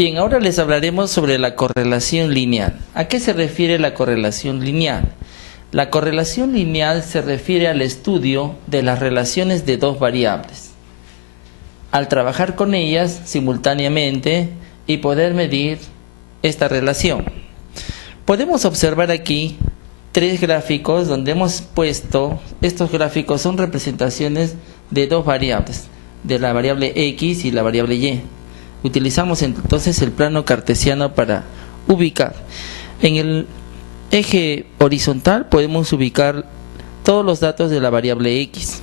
Bien, ahora les hablaremos sobre la correlación lineal. ¿A qué se refiere la correlación lineal? La correlación lineal se refiere al estudio de las relaciones de dos variables, al trabajar con ellas simultáneamente y poder medir esta relación. Podemos observar aquí tres gráficos donde hemos puesto, estos gráficos son representaciones de dos variables, de la variable X y la variable Y. Utilizamos entonces el plano cartesiano para ubicar. En el eje horizontal podemos ubicar todos los datos de la variable X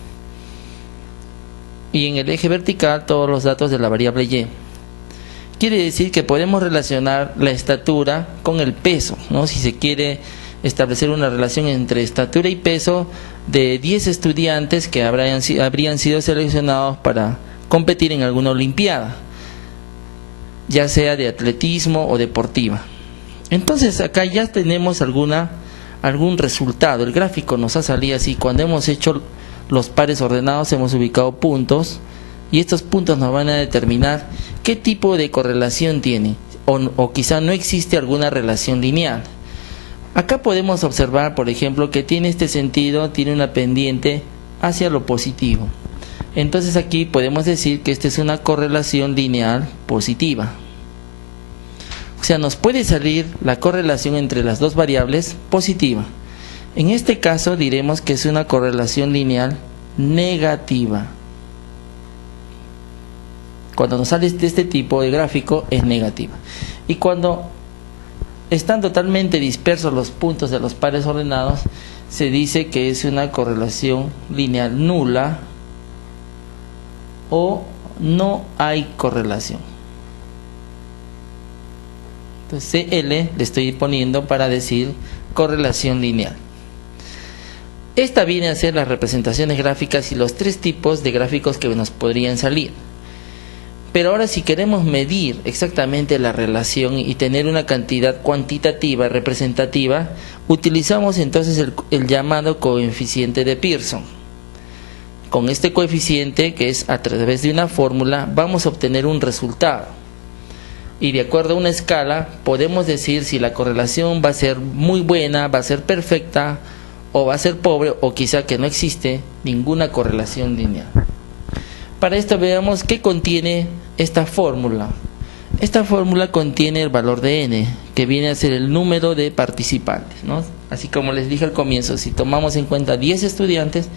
y en el eje vertical todos los datos de la variable Y. Quiere decir que podemos relacionar la estatura con el peso, ¿no? Si se quiere establecer una relación entre estatura y peso de 10 estudiantes que habrían sido seleccionados para competir en alguna olimpiada, ya sea de atletismo o deportiva. Entonces acá ya tenemos algún resultado. El gráfico nos ha salido así. Cuando hemos hecho los pares ordenados hemos ubicado puntos y estos puntos nos van a determinar qué tipo de correlación tiene o quizá no existe alguna relación lineal. Acá podemos observar, por ejemplo, que tiene este sentido, tiene una pendiente hacia lo positivo. Entonces aquí podemos decir que esta es una correlación lineal positiva. O sea, nos puede salir la correlación entre las dos variables positiva. En este caso diremos que es una correlación lineal negativa. Cuando nos sale de este tipo de gráfico es negativa. Y cuando están totalmente dispersos los puntos de los pares ordenados, se dice que es una correlación lineal nula o no hay correlación. Entonces CL le estoy poniendo para decir correlación lineal. Esta viene a ser las representaciones gráficas y los tres tipos de gráficos que nos podrían salir. Pero ahora si queremos medir exactamente la relación y tener una cantidad cuantitativa representativa, utilizamos entonces el llamado coeficiente de Pearson. Con este coeficiente, que es a través de una fórmula, vamos a obtener un resultado. Y de acuerdo a una escala, podemos decir si la correlación va a ser muy buena, va a ser perfecta, o va a ser pobre, o quizá que no existe ninguna correlación lineal. Para esto veamos qué contiene esta fórmula. Esta fórmula contiene el valor de n, que viene a ser el número de participantes, ¿no? Así como les dije al comienzo, si tomamos en cuenta 10 estudiantes,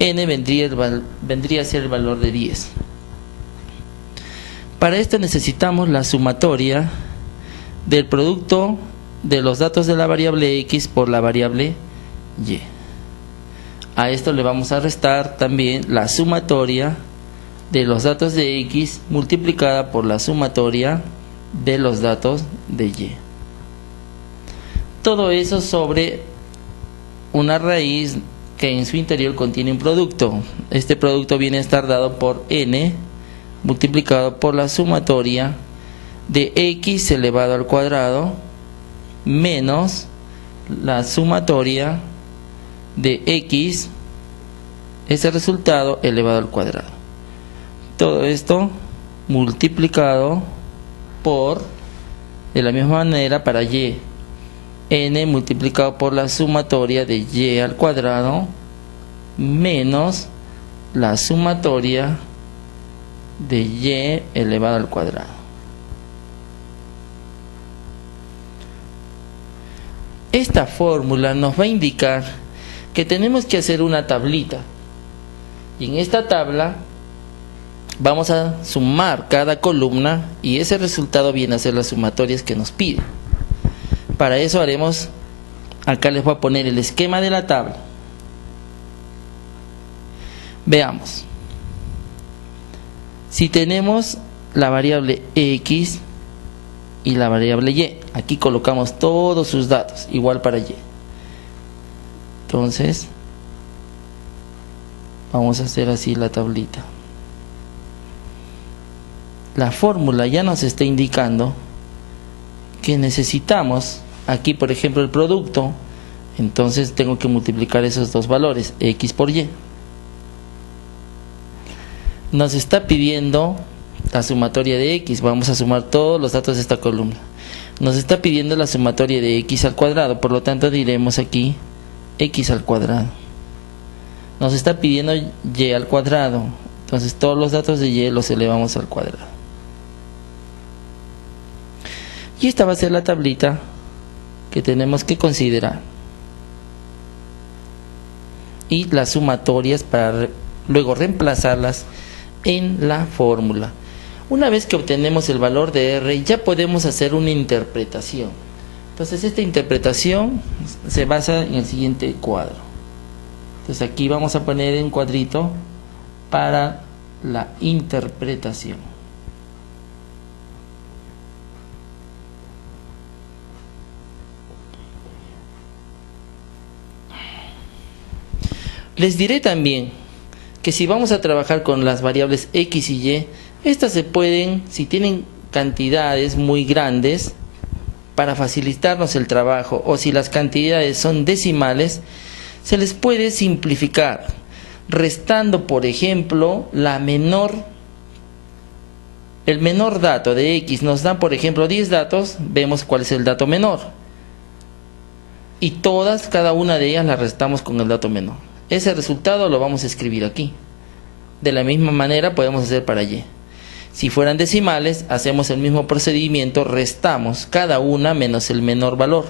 n vendría a ser el valor de 10. Para esto necesitamos la sumatoria del producto de los datos de la variable X por la variable Y. A esto le vamos a restar también la sumatoria de los datos de X multiplicada por la sumatoria de los datos de Y. Todo eso sobre una raíz que en su interior contiene un producto. Este producto viene a estar dado por n multiplicado por la sumatoria de x elevado al cuadrado menos la sumatoria de x, ese resultado, elevado al cuadrado. Todo esto multiplicado por, de la misma manera para y, n multiplicado por la sumatoria de y al cuadrado menos la sumatoria de y elevado al cuadrado. Esta fórmula nos va a indicar que tenemos que hacer una tablita, y en esta tabla vamos a sumar cada columna y ese resultado viene a ser las sumatorias que nos pide. Para eso haremos, acá les voy a poner el esquema de la tabla. Veamos. Si tenemos la variable X y la variable Y, aquí colocamos todos sus datos, igual para Y. Entonces, vamos a hacer así la tablita. La fórmula ya nos está indicando que necesitamos, aquí por ejemplo el producto, entonces tengo que multiplicar esos dos valores, X por Y. Nos está pidiendo la sumatoria de x. Vamos a sumar todos los datos de esta columna. Nos está pidiendo la sumatoria de x al cuadrado, por lo tanto diremos aquí x al cuadrado. Nos está pidiendo y al cuadrado, entonces todos los datos de y los elevamos al cuadrado. Y esta va a ser la tablita que tenemos que considerar. Y las sumatorias para luego reemplazarlas en la fórmula. Una vez que obtenemos el valor de R, ya podemos hacer una interpretación. Entonces esta interpretación se basa en el siguiente cuadro. Entonces aquí vamos a poner un cuadrito para la interpretación. Les diré también que si vamos a trabajar con las variables x y y, estas se pueden, si tienen cantidades muy grandes, para facilitarnos el trabajo, o si las cantidades son decimales, se les puede simplificar, restando, por ejemplo, el menor dato de x. Nos dan, por ejemplo, 10 datos, vemos cuál es el dato menor. Y cada una de ellas las restamos con el dato menor. Ese resultado lo vamos a escribir aquí. De la misma manera podemos hacer para y. Si fueran decimales, hacemos el mismo procedimiento, restamos cada una menos el menor valor.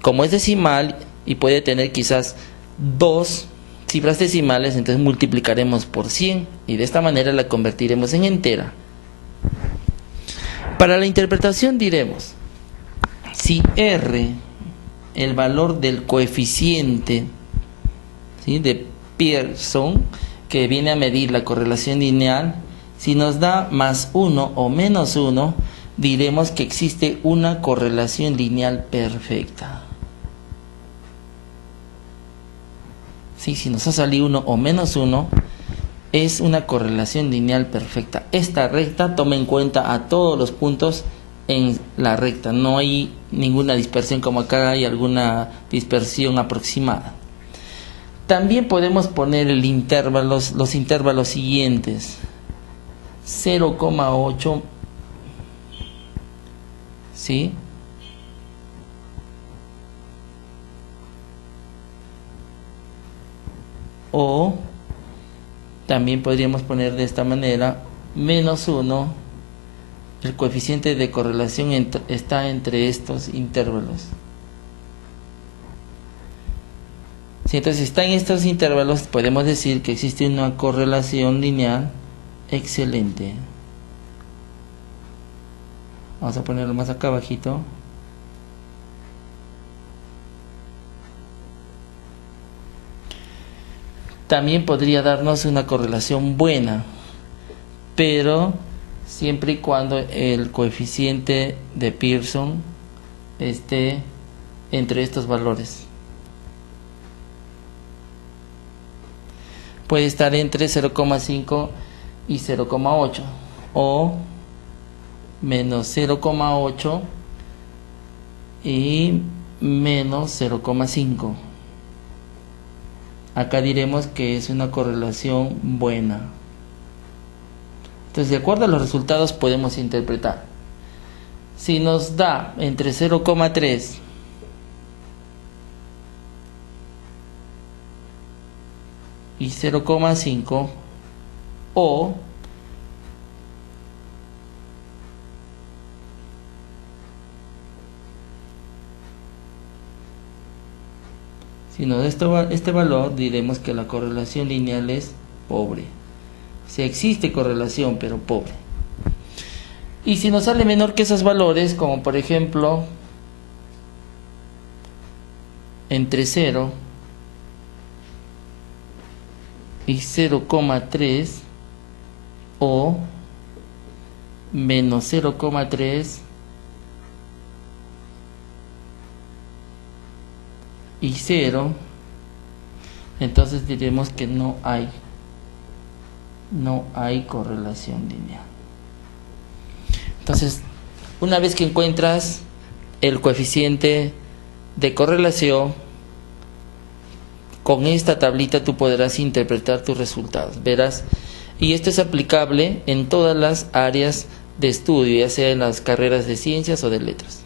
Como es decimal y puede tener quizás 2 cifras decimales, entonces multiplicaremos por 100 y de esta manera la convertiremos en entera. Para la interpretación diremos, si R, el valor del coeficiente, ¿sí?, de Pearson, que viene a medir la correlación lineal, si nos da más 1 o menos 1, diremos que existe una correlación lineal perfecta. ¿Sí? Si nos ha salido 1 o menos 1, es una correlación lineal perfecta. Esta recta toma en cuenta a todos los puntos en la recta. No hay ninguna dispersión, como acá hay alguna dispersión aproximada. También podemos poner los intervalos siguientes. 0,8, ¿sí? O también podríamos poner de esta manera, menos 1, el coeficiente de correlación está entre estos intervalos. Si entonces está en estos intervalos, podemos decir que existe una correlación lineal excelente. Vamos a ponerlo más acá abajito. También podría darnos una correlación buena, pero siempre y cuando el coeficiente de Pearson esté entre estos valores. Puede estar entre 0,5 y 0,8 o menos 0,8 y menos 0,5. Acá diremos que es una correlación buena. Entonces, de acuerdo a los resultados podemos interpretar. Si nos da entre 0,3 y 0,5 o si nos da este valor, diremos que la correlación lineal es pobre. O sea, existe correlación, pero pobre. Y si nos sale menor que esos valores, como por ejemplo entre 0 y 0,3 o menos 0,3 y 0, entonces diremos que no hay correlación lineal. Entonces, una vez que encuentras el coeficiente de correlación, con esta tablita tú podrás interpretar tus resultados. Verás Y esto es aplicable en todas las áreas de estudio, ya sea en las carreras de ciencias o de letras.